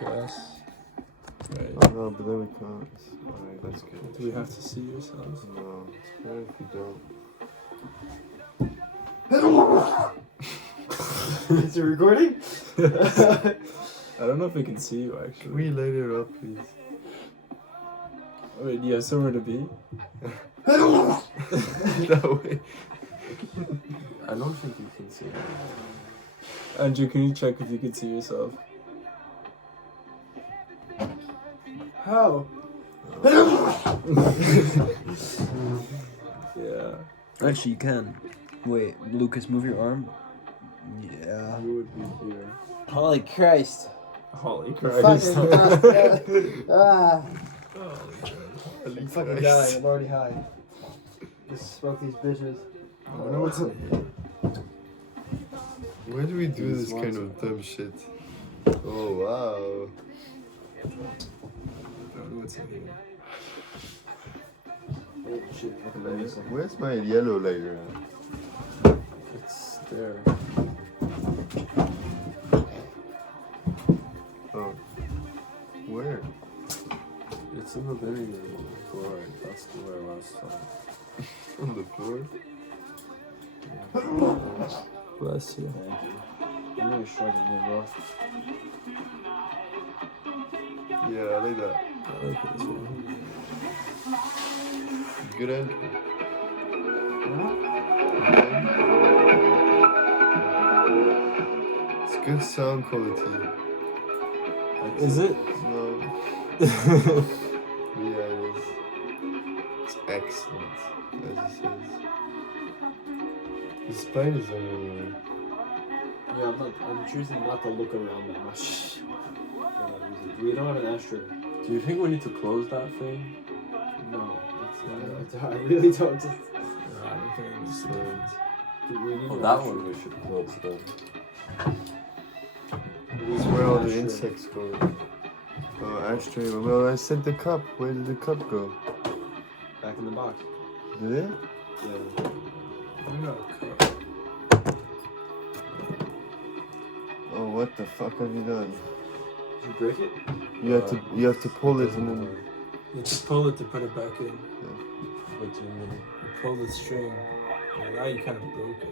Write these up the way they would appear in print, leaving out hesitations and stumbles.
guess. Right. Oh no, but then we can't. Alright, that's good. Do we have to see yourselves? No, it's better if we don't. Is it recording? I don't know if we can see you actually. Can we light it up, please? Wait, do you have somewhere to be? That way. I don't think you can see it. Andrew, can you check if you can see yourself? How? Yeah. Actually, you can. Wait, Lucas, move your arm. Yeah. You would be here. Holy Christ. Holy Fucking Christ. ah. Holy I'm fucking Christ. dying. I'm already high. Just smoke these bitches. I wonder what's in here. Why do we do These this kind ones of dumb shit? Oh wow. I don't know what's in here. Oh shit. Where's my yellow lighter? It's there. Oh. Where? It's in the living room floor. That's where last time. On the floor? Bless you. Thank you. I'm really struggling here, bro. Yeah, I like that. I like it as well. Good entry. It's good sound quality. Is it? No. Yeah, it is. It's excellent, as it says. The spiders everywhere. Yeah, I'm choosing not to look around that much. We don't have an ashtray. Do you think we need to close that thing? No. I really don't. Just, I don't think it's we need Oh, an that ashtray. one we should close then. That's where all the insects go. Oh, ashtray. Well, I sent the cup. Where did the cup go? Back in the box. Did it? Yeah. I got a cup. Oh, what the fuck have you done? Did you break it? You have to pull it and then. You just pull it to put it back in. What do you mean? You pull the string. And now you kind of broke it.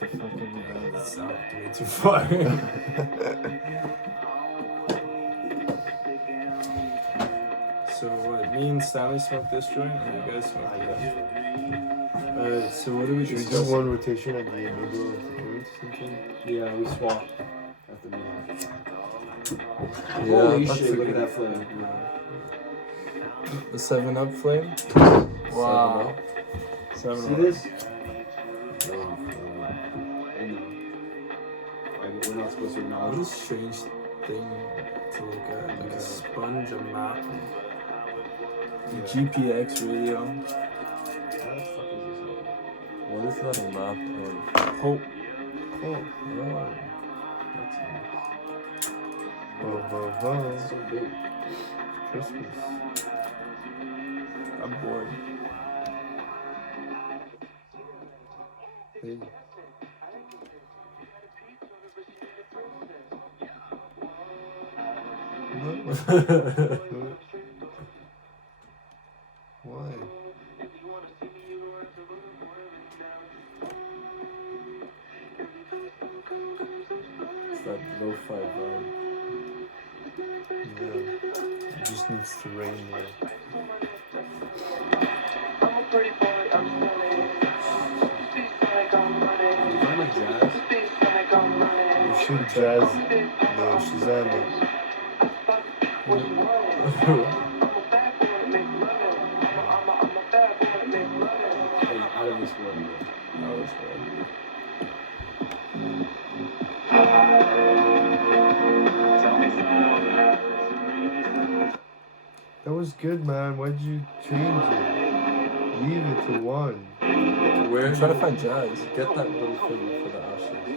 What the fuck have you done? That's out way too far. So what? Me and Stanley smoked this joint, and you guys smoked that. Alright, so what do we Should we discuss? do one rotation at the middle of the joint or something? Yeah, we swap at the middle. Yeah, Holy that's shit, a look at good- that flame. The 7-Up flame? Wow. 7-Up. See this? I know. We're not supposed to What acknowledge a this. strange thing to look at. Like a sponge, a map, a GPX radio. What the fuck is this? What is that, a map of hope? Oh. Oh. That's nice. Ho ho ho. It's so big. Christmas. I'm bored. Hey. Why? It's that lo-fi vibe. Yeah. It just needs to rain now. You find like jazz? You should jazz the Shazam it. Like, out of this world. That was good. That was good, man. Why'd you change it? Leave it to one. Where? I'm trying to find jazz. Get that little thing for the ashes.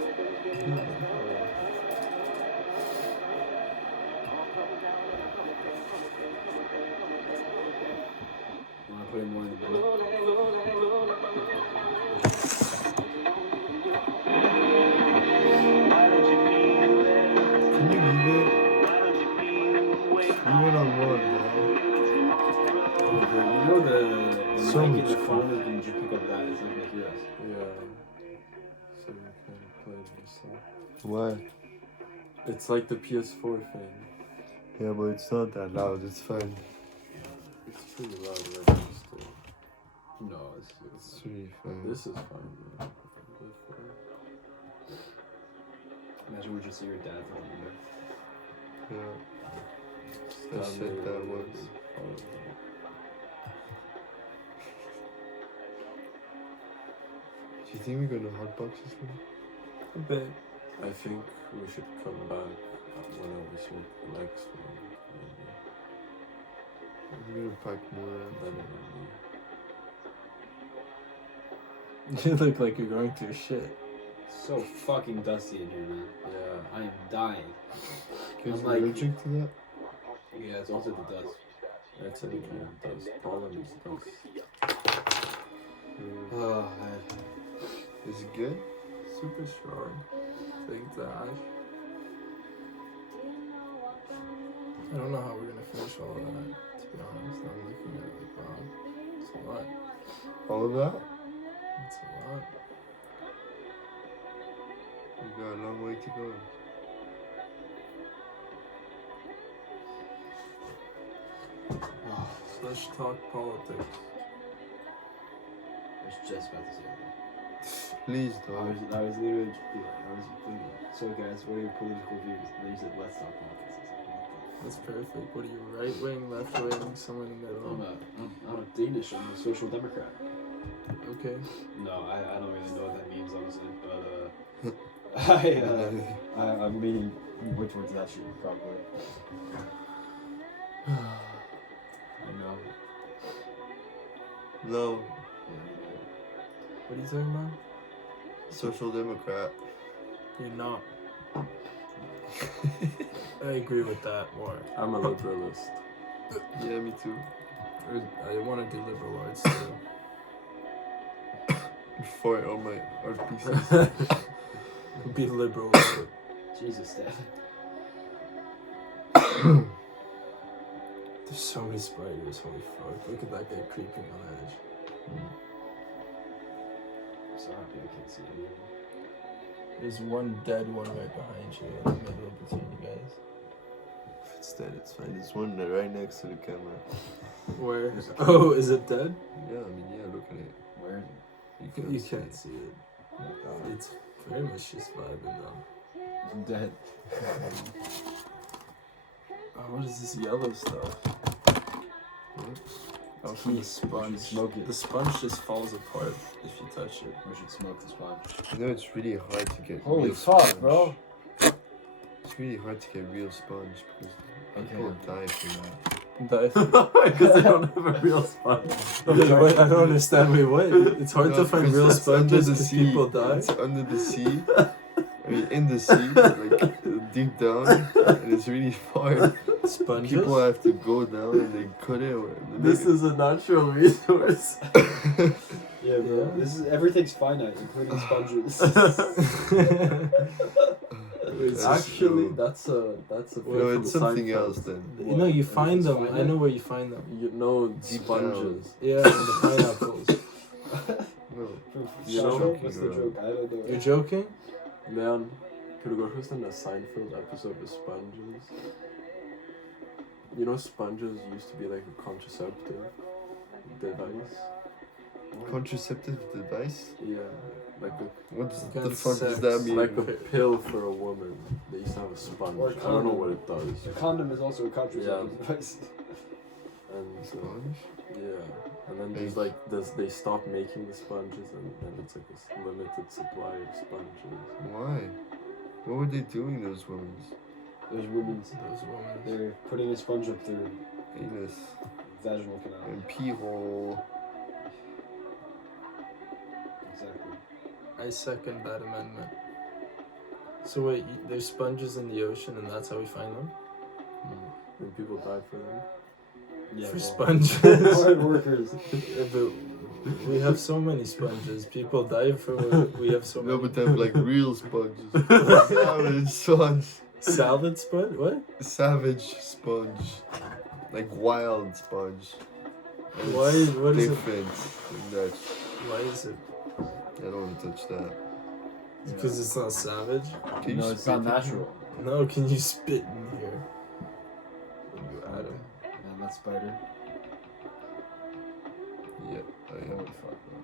You wanna put it more in the middle? Can you leave it? Even on one, man. Oh, bro, you know the So mic in much the fun. corner, can you just pick up that? It's like make yours. Yeah. So you can play it yourself. Why? It's like the PS4 thing. Yeah, but it's not that loud. It's fine. It's pretty loud right now still. No, It's really fine. This is fine. Yeah. imagine we just see your dad from the window. Yeah. I said that once. Do you think we're gonna hotbox this one? A bit. I think we should come back whenever we smoke the next one. I'm gonna pack more. Maybe. You look like you're going through shit. So fucking dusty in here, man. Yeah. I am dying. Kids I'm are like- allergic to that? Yeah, it's also the dust. That's anything it does. Pollen is dust. Oh, man. Is it good? Super strong. Thanks, Ash. I don't know how we're gonna finish all of that, to be honest. I'm looking at it like, wow, it's a lot. All of that? It's a lot. We got a long way to go. So let's talk politics. I was just about to say that. Please I don't. was literally just be like, I was thinking, so guys, what are your political views? And then you said, let's talk politics. I was like, what the That's perfect. What are you, right wing, left wing, somewhere in the I'm middle? a Danish. I'm a social democrat. Okay. No, I don't really know what that means, honestly. But I'm leaning more towards that shit, probably. I know. No. What are you talking about? Social Democrat. You're not. I agree with that more. I'm a liberalist. Yeah, me too. I want to do liberal arts too. For all my art pieces. Be liberal with it. Jesus, Dad. There's so many spiders, holy fuck. Look at that guy creeping on the edge. I'm so happy I can't see any of them. There's one dead one right behind you in the middle between you guys. If it's dead, it's fine. There's one right next to the camera. Where? Oh, is it dead? Yeah, I mean, yeah, look at it. Where? You can't see it. It's very much just vibing though. I'm dead. Oh, what is this yellow stuff? Oh, It's from the heat. sponge. We should smoke it. The sponge just falls apart if you touch it. We should smoke the sponge. You know, it's really hard to get Holy real fuck, sponge. bro. It's really hard to get real sponge because Okay. people die from that. Because they don't have a real sponge. Wait, I don't understand. Wait, what? It's hard No, to find 'cause real it's under sponges the because sea. people die. It's under the sea. I mean, in the sea, like deep down, and it's really far. Sponges? People have to go down and they cut it. Or they This make is a natural resource. Yeah, bro. Yeah. This is everything's finite, including sponges. That's Actually, true. that's a No, it's something else then. You know, you find Everything's them. I finite? know where you find them. You know, Deep sponges. Yeah, in the pineapples. No. You know- Joke? What's the joke? I don't know. You're joking? Man, could du godt huske den der Seinfeld episode with sponges? You know, sponges used to be like a contraceptive device. Contraceptive device? Yeah, like a What the Gun fuck does sex. that mean? like a pill for a woman. They used to have a sponge. Or a I don't know condom. what it does. A condom is also a contraceptive Yeah. device. And Sponge? yeah, and then there's like they stop making the sponges, and it's like a limited supply of sponges. Why? What were they doing, those women? There's women's. Those women. They're putting a sponge up their Anus vaginal canal. and pee hole. Exactly. I second that amendment. So wait, there's sponges in the ocean, and that's how we find them? And people die for them. Yeah, For well, sponges. hard workers. Yeah, but we have so many sponges. People die for we have so No, many. but they have like real sponges. Yeah, but it's sponge. Salad spud? What? Savage sponge. Like wild sponge. Why is- what is it? different in Dutch. Why is it? I don't want to touch that. Because it's not savage? Can you No, it's spit not in natural. No, can you spit in here? You Adam. Man, that spider. here? Yep, I am. Holy fuck, bro.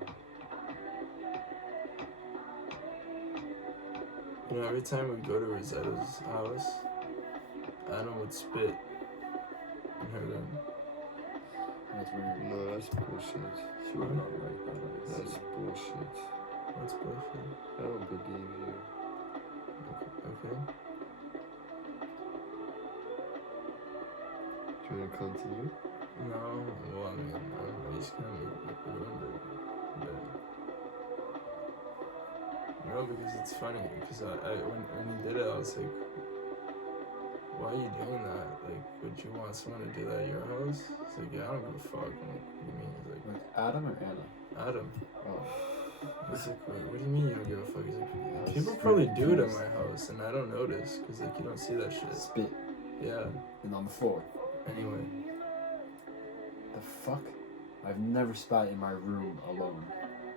You know, every time we go to Rosetta's house, Adam would spit in her room. That's weird. No, that's bullshit. She would not like that. That's bullshit. That's bullshit. I don't believe you. Okay. Do you want to continue? No, well, I mean, I'm just gonna make the room but no, because it's funny. Because I when he did it, I was like, why are you doing that? Like, would you want someone to do that at your house? He's like, yeah, I don't give a fuck. I'm like, what do you mean? He's like, Like Adam or Anna? Adam. Oh. I was like, what do you mean you don't give a fuck? He's like, was people probably do it at confused. my house, and I don't notice, because, like, you don't see that shit. Spit. Yeah. And on the floor. Anyway. The fuck? I've never spat in my room alone.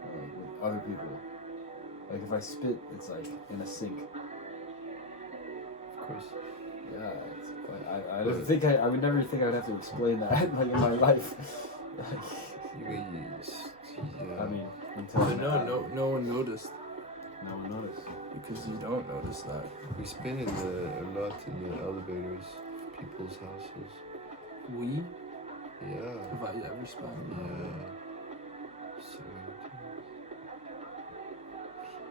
Like with other people. Like if I spit, it's like in a sink. Of course. Yeah, it's, like, I don't think I would never think I would have to explain that like in my life. Like, Yeah. I mean, until But no one noticed, no one noticed. because you don't notice that. We spin in a lot in the elevators, people's houses. We? Yeah. Have I ever spun? Yeah. So many times.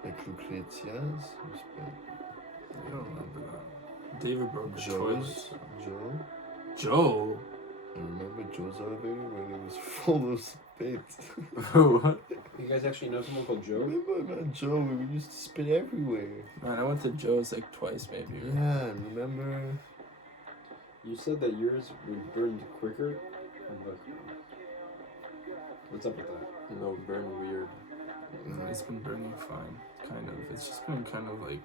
Like Lucrezia's, we spin. I don't remember that. David broke the toilet. Joe's. Joe. Joe? I remember Joe's elevator when it was full of spit. What? You guys actually know someone called Joe? Remember about Joe? We used to spit everywhere. Man, I went to Joe's like twice, maybe. Right? Yeah, remember? You said that yours would burn quicker. And look, what's up with that? No, burn weird. It's been burning fine, kind of. It's just been kind of like,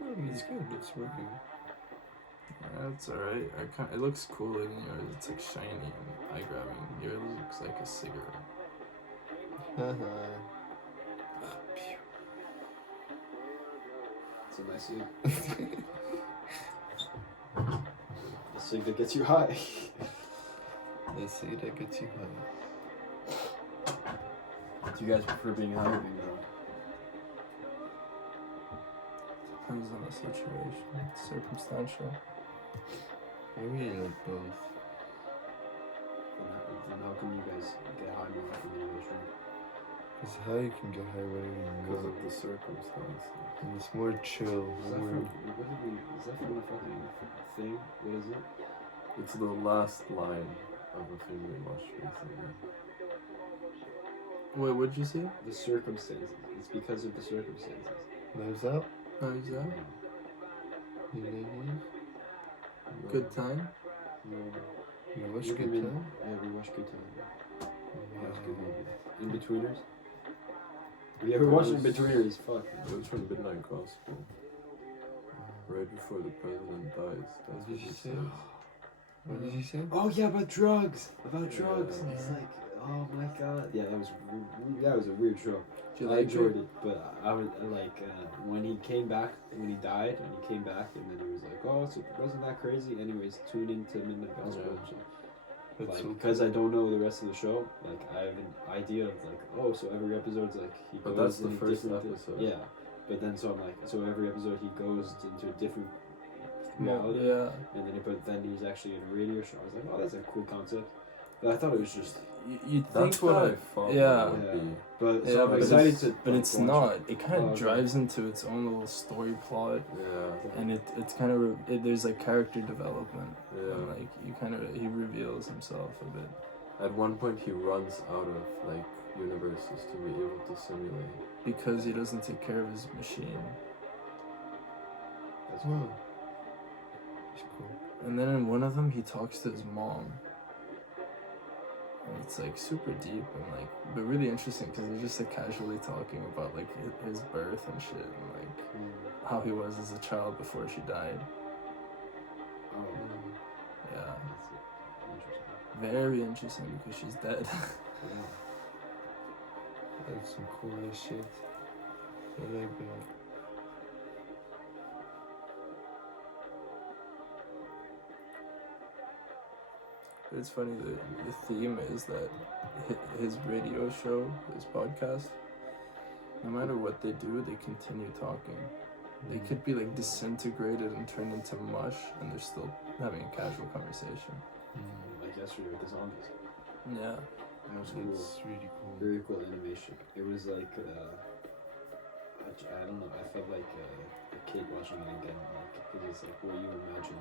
I mean, it's good. It's working. yeah, it's alright. It looks cooler than yours. It's like shiny and eye grabbing. Yours looks like a cigarette. It's a nice cig. A cig that gets you high. Let's see that gets you high. Do you guys prefer being high or being drunk? Depends on the situation. It's circumstantial. I really like both. Then how come you guys get high more often than you guys drink? Because how you can get high wherever you Because go. of the circumstances. And it's more chill. Is that from, is that from the fucking thing? What is it? It's the last line of a thing we watched recently. Wait, what'd you say? The circumstances. It's because of the circumstances. There's that. How is that? You know, Good time? No. you watch You Good ever been- Time? Yeah, we watched Good Time. We watched Good Wow. Movie. In-Betweeners? Yeah, we watched In-Betweeners. Fuck. It was from Midnight Gospel. Right before the president dies. That's What what did he you say? says. What did you say? Oh yeah, about drugs. About drugs. Yeah. It's like, oh my god. Yeah, that was a weird show. Did you I like enjoyed it, but I was like when he came back, when he died, and he came back, and then he was like, "Oh, so wasn't that crazy?" Anyways, tune into Midnight Gospel. Yeah. So, That's like, so because I don't know the rest of the show, like I have an idea of like, oh, so every episode's like he But goes that's the in a first different episode. Yeah, but then so I'm like, so every episode he goes into a different reality, Yeah. and then he's actually in a radio show. I was like, oh, that's a cool concept, but I thought it was just. You'd That's think what I that, thought yeah. it would Yeah. be. But Yeah, so I'm but excited it's- to. but like, it's watch not. it. It kind Oh, of okay. drives into its own little story plot, Yeah. and it's kind of there's like character development. Yeah. And, like he reveals himself a bit. At one point, he runs out of like universes to be able to simulate. Because he doesn't take care of his machine. That's Wow. It's cool. And then in one of them, he talks to his mom. And it's like super deep and like, but really interesting because they're just like casually talking about like his birth and shit and like how he was as a child before she died. Very interesting because she's dead. Yeah. That's some cool ass shit. I like that. It's funny that the theme is that his radio show, his podcast, no matter what they do, they continue talking. They could be like disintegrated and turned into mush, and they're still having a casual conversation. Like yesterday with the zombies. Yeah. That was cool. It's really cool. Very cool animation. It was like, I don't know, I felt like a kid watching it again, like, because it's like what you imagine,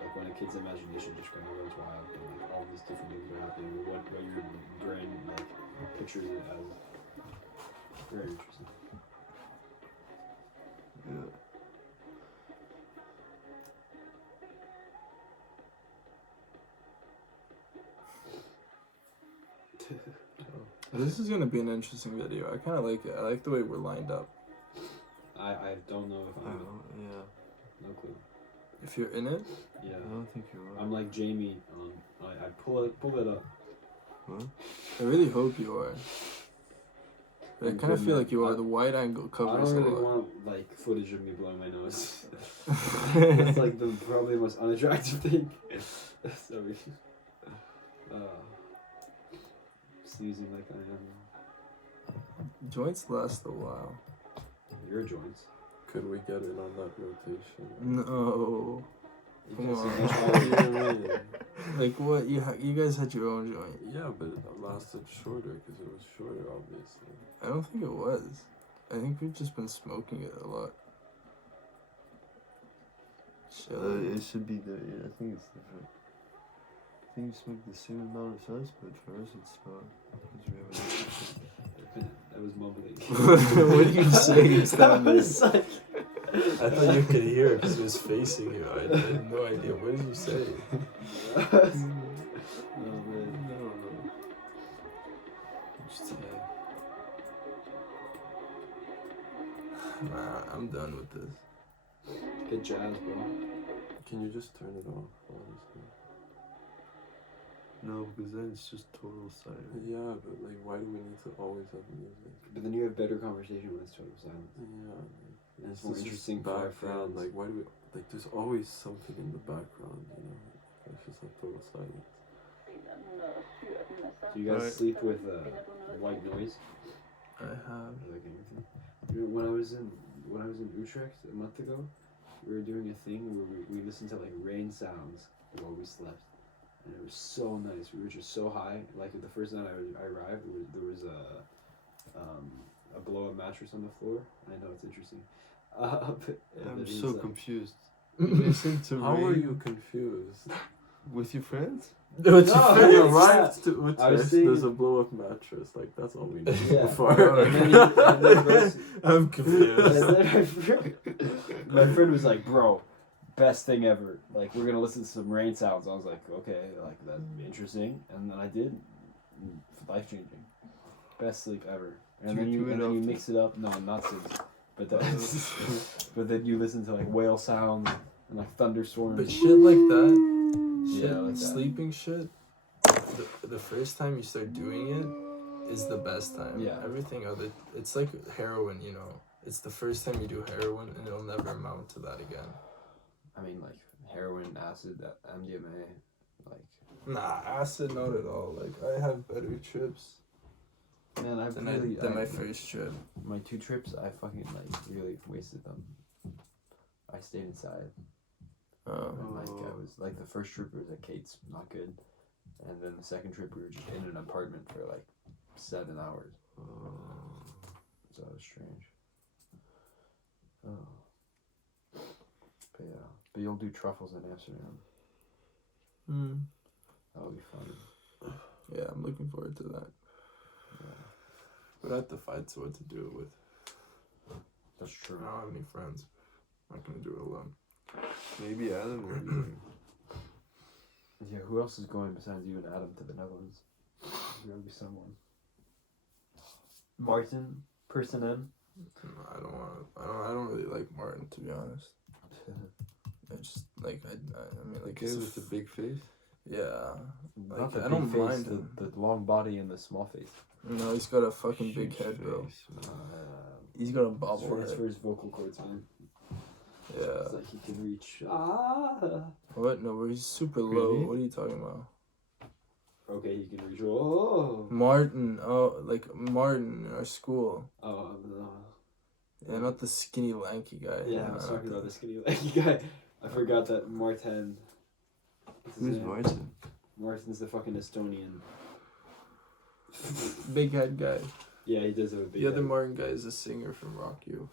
like when a kid's imagination just kind of runs wild, and like all these different things are happening, what your brain like pictures it as. Very interesting. Yeah. This is gonna be an interesting video. I kind of like it. I like the way we're lined up. I don't know if I'm. Yeah. No clue. If you're in it, Yeah. I don't think you are. I'm like Jamie. I pull it up. Huh? I really hope you are. But I I'm kind of good, feel man. like you are. The wide angle I covers don't it a really lot. want like footage of me blowing my nose. That's like the probably the most unattractive thing. Sorry. Sneezing like I am. Joints last a while. Your joints. Could we get in on that rotation? No. You Come guys on. can each have- Like what? You guys had your own joint. Yeah, but it lasted shorter because it was shorter, obviously. I don't think it was. I think we've just been smoking it a lot. Chilling. It should be I think it's different. I think you smoke the same amount as us, but for us it's not. Because we have That was mumbling. What are you saying, That Stanley? was like. I thought you could hear it because it was facing you. I had no idea. What did you say? Oh man. No. Just Nah, I'm done with this. Good jazz, bro. Can you just turn it off, honestly? No, because then it's just total silence. Yeah, but like, why do we need to always have music? But then you have better conversation when it's total silence. Yeah, It's more interesting for our background. friends. Like, why do we like? There's always something in the background, you know. It's just like total silence. Do you guys Alright. sleep with white noise? I have. Or like anything? You know, when I was in Utrecht a month ago, we were doing a thing where we listened to like rain sounds while we slept, and it was so nice. We were just so high. Like the first night I arrived, there was a blow up mattress on the floor. I know it's interesting. And I'm then he so was like- confused. You listen to How were rain you confused? with your friends? No, it's No, fair. yeah. Arrived to I was Utrecht, saying- there's a blow up mattress. Like, that's all we need Yeah. so far. And then goes- I'm confused. and then my friend was like, "Bro, best thing ever. Like, we're gonna listen to some rain sounds." I was like, "Okay, like that's interesting," and then I did. Life changing. Best sleep ever. And Do then you you do it and then you often? mix it up. No, not since. But then, but then you listen to like whale sounds and like thunderstorms. But shit like that, shit, Yeah, like that. sleeping shit, the first time you start doing it is the best time. Yeah. Everything other, it's like heroin, you know. It's the first time you do heroin and it'll never amount to that again. I mean, like heroin, acid, MDMA, like. Nah, acid, not at all. Like, I have better trips Man, I've than, really than my first trip. my 2 trips. I fucking like really wasted them. I stayed inside. And, like I was like the first trip was at Kate's, not good, and then the second trip we were just in an apartment for like 7 hours. So it was strange. Oh, but yeah, but you'll do truffles in Amsterdam. That'll be fun. Yeah, I'm looking forward to that. Yeah, But I have to find someone to do it with. that's I true. don't have any friends. I'm not gonna do it alone. Maybe Adam will be there. Yeah, who else is going besides you and Adam to the Netherlands? There's gotta be someone. Martin, person M. No, I don't want. I don't really like Martin, to be honest. I just like I mean like Okay, with the big face. Yeah. Not Like, the I big don't face, mind him. the long body and the small face. No, he's got a fucking big Huge head, bro. face, man. He's got a It's bobble for head. his vocal cords, man. Yeah. It's like he can reach. Ah. What? No, he's super low. Really? What are you talking about? Okay, he can reach. Oh. Martin. Oh, like Martin in our school. Oh no. Yeah, not the skinny, lanky guy. Yeah, I No, was not talking that. about the skinny leggy guy. I forgot that Martin. What's his Who's name? Martin? Martin's the fucking Estonian. Big head guy. Yeah, he does have a big. The other head. Martin guy is a singer from Rock You.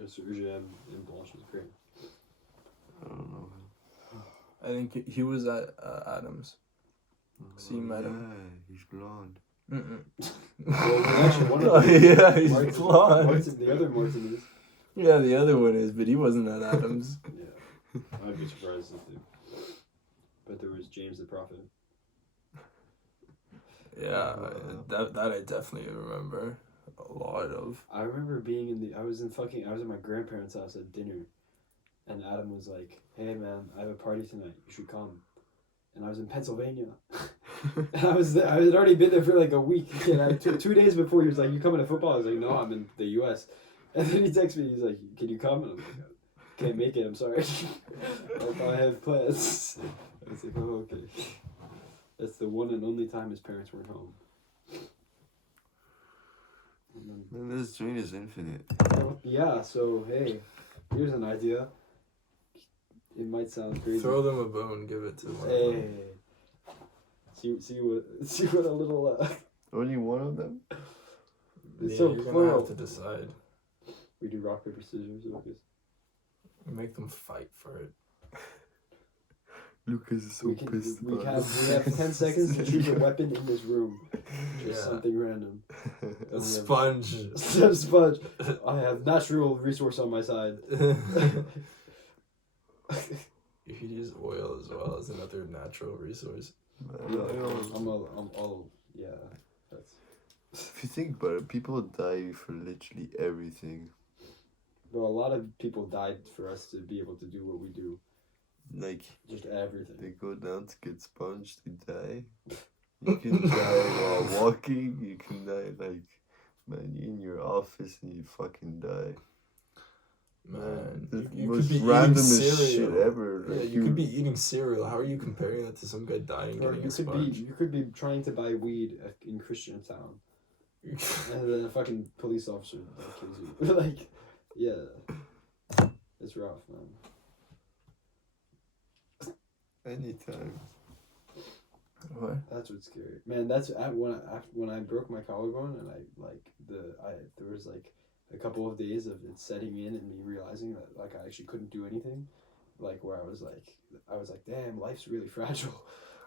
Mr. Eugène in Blanche was great. I don't know. I think he was at Adams. So you met him. Yeah, he's blonde. Mm-mm. Well, actually, one of Oh, them. yeah, he's Martin, blonde. Martin, the other Martin is. Yeah, the other one is, but he wasn't at Adams. Yeah, I'd be surprised if they. But there was James the Prophet. Yeah, that I definitely remember a lot of. I remember being in the. I was at my grandparents' house at dinner, and Adam was like, "Hey man, I have a party tonight. You should come." And I was in Pennsylvania. And I was there, I had already been there for like a week. And 2 days before, he was like, "You coming to football?" I was like, "No, I'm in the U.S." And then he texts me. He's like, "Can you come?" And I'm like, "Can't make it. I'm sorry. Like, I have plans." I was like, "Oh, okay." That's the one and only time his parents weren't home. And then, Man, this joint is infinite. yeah. So hey, here's an idea. It might sound crazy. Throw them a bone, give it to one. Hey. See what a little. Only one of them? It's Yeah, so you're gonna plural. have to decide. We do rock paper scissors, Lucas. Make them fight for it. Lucas is so We pissed we about have 10 seconds to choose a weapon in this room. Just Yeah. something random. A sponge. Sponge. I have natural resource on my side. You could use oil as well as another natural resource. I'm all yeah. That's If you think about it, people die for literally everything. well, a lot of people died for us to be able to do what we do. Like, Just everything. they go down to get sponged, they die. You can die while walking, you can die like, man, you're in your office and you fucking die. Man, The you most could be randomest eating shit cereal. ever. Yeah, Like, you could be eating cereal. How are you comparing that to some guy dying Or getting you a sponge? could be trying to buy weed in Christian Town, and then a fucking police officer like, kills you. Like, yeah, it's rough, man. anytime. What? That's what's scary, man. That's when I broke my collarbone, and there was like a couple of days of it setting in and me realizing that like I actually couldn't do anything, like where I was like, damn, life's really fragile,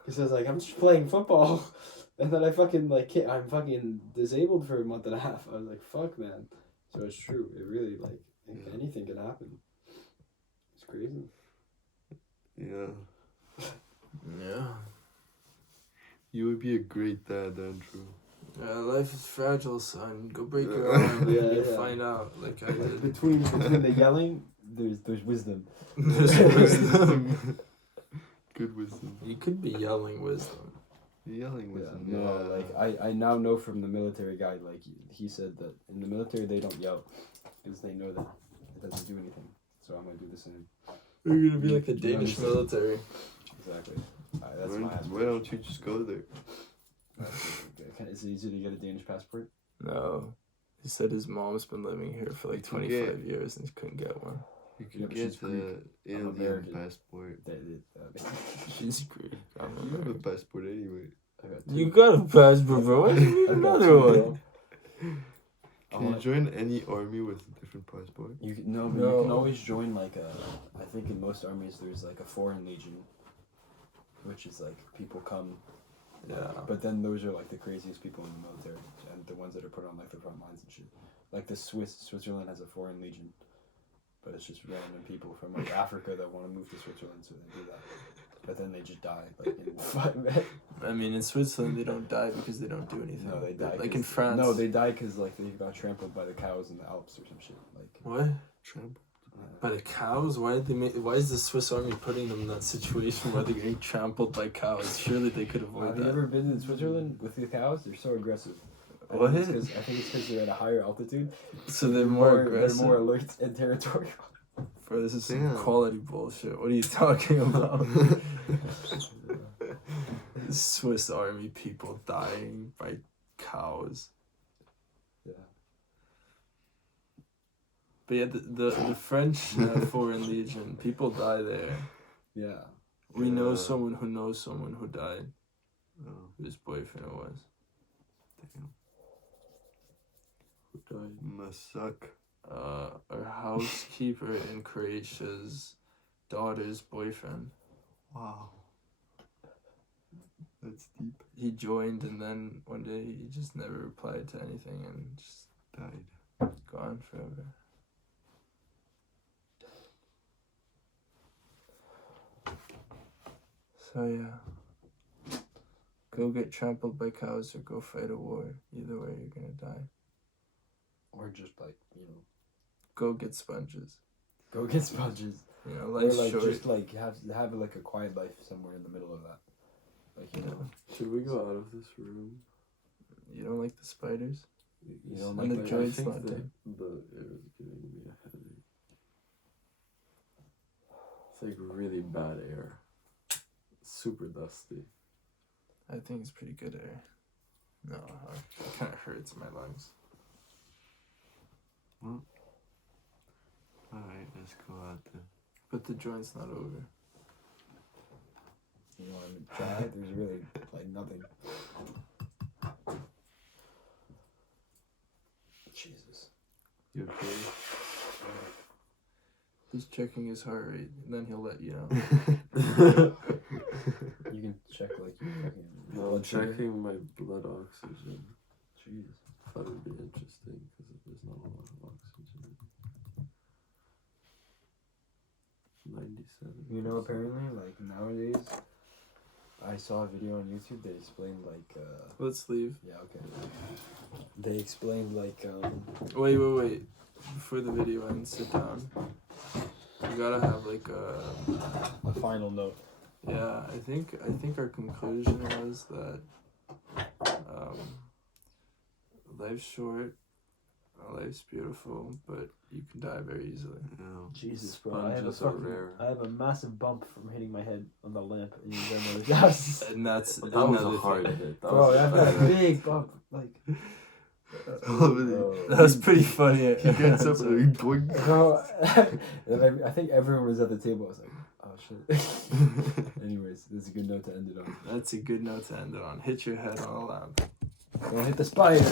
because I was like, I'm just playing football, and then I fucking I'm fucking disabled for a month and a half. I was like, fuck, man. So it's true. It really like anything can happen. It's crazy. Yeah. Yeah. You would be a great dad, Andrew. Yeah, life is fragile, son. Go break your arm and Yeah, you'll yeah. find out, like I did. Between the yelling, there's wisdom. There's wisdom. Good wisdom. You could be yelling wisdom. Yelling wisdom. No, like I now know from the military guy, like he said that in the military they don't yell because they know that it doesn't do anything. So I'm gonna do the same. You're gonna be like the Do you Danish understand? military. Exactly. That's why, my why aspiration. don't you just go there? Is it easy to get a Danish passport? No. He said his mom's been living here for like You can 25 years and he couldn't get one. You Yeah, can but she's get the Greek. alien American. passport. She's Greek. I'm You have a American. passport anyway. I got two. You got a passport, bro. Why do you need I got another two, one? bro. Can you join any army with a different passport? You can, no, but No. you can always join like a. I think in most armies there's like a foreign legion, which is like people come. Yeah. But then those are like the craziest people in the military and the ones that are put on like the front lines and shit. Like Switzerland has a foreign legion, but it's just random people from like Africa that want to move to Switzerland, so they do that. But then they just die like in 5 minutes. I mean, in Switzerland, they don't die because they don't do anything. No, they die. Like in 'cause- France. No, they die because like they got trampled by the cows in the Alps or some shit. Like What? Trampled By the cows? Why did they make? Why is the Swiss Army putting them in that situation where they're getting trampled by cows? Surely they could avoid Have you that. ever been in Switzerland with the cows? They're so aggressive. I What? think it's because they're at a higher altitude. So they're more aggressive. They're more alert and territorial. Bro, this is some Damn. quality bullshit. What are you talking about? Swiss Army people dying by cows. Yeah. But yeah, the French Foreign Legion, people die there. Yeah. We know Yeah. someone who died, Oh, whose boyfriend it was. damn. Who died? Must suck. Our housekeeper in Croatia's daughter's boyfriend. Wow. That's deep. He joined and then one day he just never replied to anything and just Died. gone forever. So yeah. Go get trampled by cows or go fight a war. Either way you're gonna die. Or just like, Go get sponges. go get sponges. You know, Or life's like short. just like have like a quiet life somewhere in the middle of that. Like Should we go out of this room? You don't like the spiders? You don't And like the the joints I think not that dead. the air is giving me a headache. It's like really bad air. Super dusty. I think it's pretty good air. No, it kind of hurts in my lungs. Alright, let's go out then. But the joint's not over. You know, I mean, try. There's really like nothing. Jesus. You okay? He's checking his heart rate, and then he'll let you know. You can check like your fucking No, I'm blood sugar. checking my blood oxygen. Jesus. That would be interesting because there's not a lot of oxygen. 97. You know, apparently, like nowadays, I saw a video on YouTube that explained like. Let's leave. Yeah. Okay. They explained like. Wait. Before the video ends, sit down. You gotta have like a. A final note. Yeah, I think our conclusion was that life's short, life's beautiful, but you can die very easily. No. Jesus, Sponges are rare. I have a massive bump from hitting my head on the lamp in your grandmother's house. And that's That was a another hard thing. hit. That Bro, was I've got a big bump. Like. That was pretty funny. He gets up and doink. Bro, I think everyone was at the table. I was like, oh shit. Anyways, this is a good note to end it on. That's a good note to end it on. Hit your head on a lamp. Don't hit the spider.